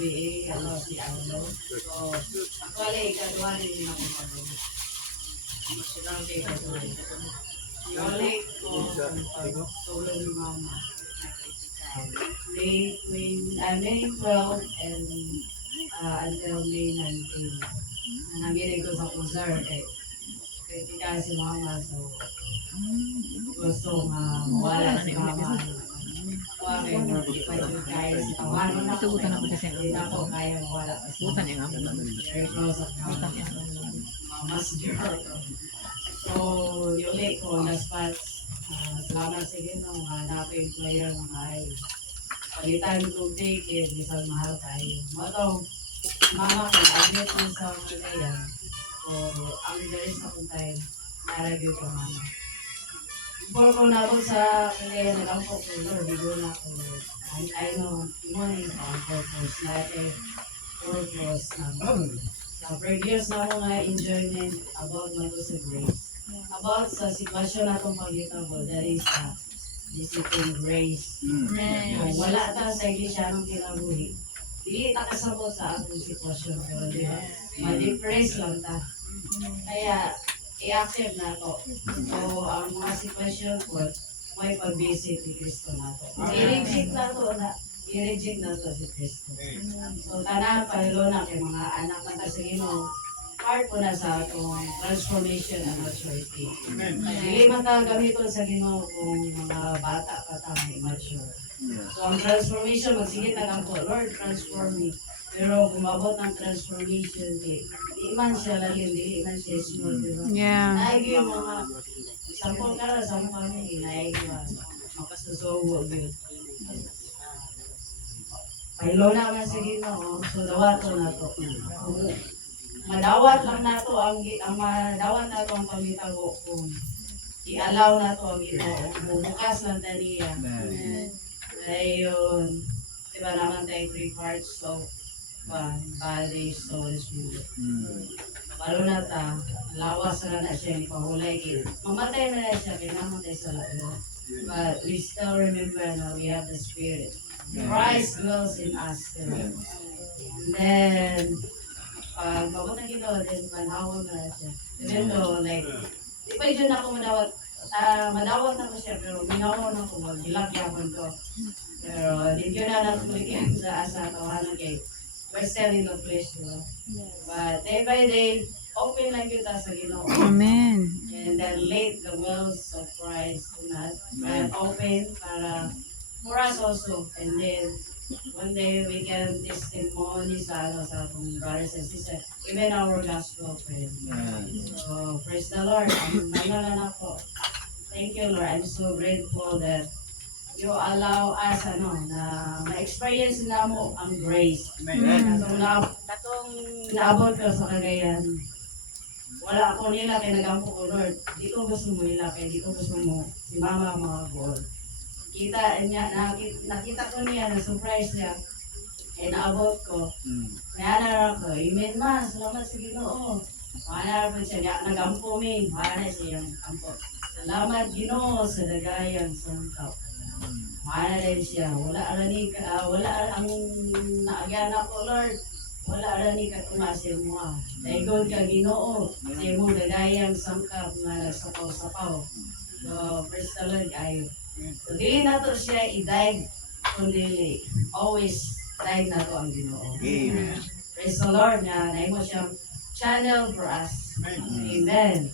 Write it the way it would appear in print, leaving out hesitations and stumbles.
gabi si Arlo. So, actually, ikaduha din ako pag-uwi. Emotional day ikaduha din. Yoli ko tulong ni Mama. May 12 and until May 19. Namili ko sa Kuzar kritika si Mama. So, gusto mawala si Mama. Sugutan ako kasi Hindi na ako kaya mawala. sugutan niya nga. Very close of Sugutan niya. Mama's girl. So, yung late ko, last spots, salamat sa Ginoo, hanapin player ng kaayos. Palitan kong ticket, bisang mahal tayo. Matong, mama ko, admit mo sa mga so, ang dalis na kong time, naragyo ko mama. Before ko nabot sa kaya nag-ampok ko, Lord, bigo na ako, Lord. I know, money is on purpose, natin, purpose na. Sa previous na mga enjoyment about na to sa grace. About sa sitwasyon na itong pagkitabo, that is discipline grace. Kung wala ta sa iglesia ng kinabuhi, hindi ta kasabot sa atong sitwasyon. Pero di ba? Ma-depress lang ta. Kaya, i-accept na to. So, ang mga sitwasyon ko, may pag-visit ni Kristo na to. I-reject na to na. I-reject na to si Kristo. So, tanan, pahilo na kay mga anak na ta sa Ginoo. Part po na sa itong transformation and maturity. Hindi man ta gamiton sa Ginoo kung mga bata pa ta mature. So, ang transformation, magsigit na lang po, Lord, transform me. Pero kung mabot ng transformation, di man siya laging, di man siya smooth, di ba? Yeah. Naigi yung mga, sampol ka na, sampol kami, naigi yung makasusubo, yun. Pahilo na man sa Ginoo, so dawato na to. Madawat lang na to, ang madawat na to ang pamitago kung i-allow na to ang Ginoo, bubukas lang taniya. Ayun, diba naman tayo 3 parts, so, body, soul, spirit. Balo na ta, lawas na siya, ipahulay kayo. Mamatay na siya, kinamatay sa loob. But we still remember na we have the Spirit. Christ dwells in us. And then, pag pabutan kita, then manawag na siya. Even though, like, di pa yun ako madawag na ko siya, pero minawaw na ko, magbilagyaman ko. Pero, di yun na natulikin sa asa, tawanan kay we're still in the flesh, diba? But day by day, open lang kita sa Ginoo. Amen. And then let the wills of Christ in us and open para for us also. And then one day we can testimony sa atong brothers and sisters, even our gospel friends. So praise the Lord. Ang nangalan ako. Thank you, Lord. I'm so grateful that you allow us na ma-experience na mo ang grace. Katong naabot ko sa Cagayan, wala ako nila kay nagampo ko, Lord. Di ko gusto mo nila kay di ko gusto mo si Mama mga goal. Nakita ko niya, na-surprise niya. Kaya naabot ko. Nayanar ako, amen ma, salamat sa Ginoo. Mayanar po siya, nagampo mi, mayanar siya yung ampo. Salamat Ginoo sa dagayang sangkap. Mayanar din siya, wala ang naagyan ako, Lord. Wala arani ka tumasin mo ah. Daigon ka Ginoo, sa imong dagayang sangkap nga nagsapaw-sapaw. So, praise the Lord kayo. So, dili na to siya i-dive, kundi always dive na to ang Ginoo. Praise the Lord na naimo siyang channel for us. Amen.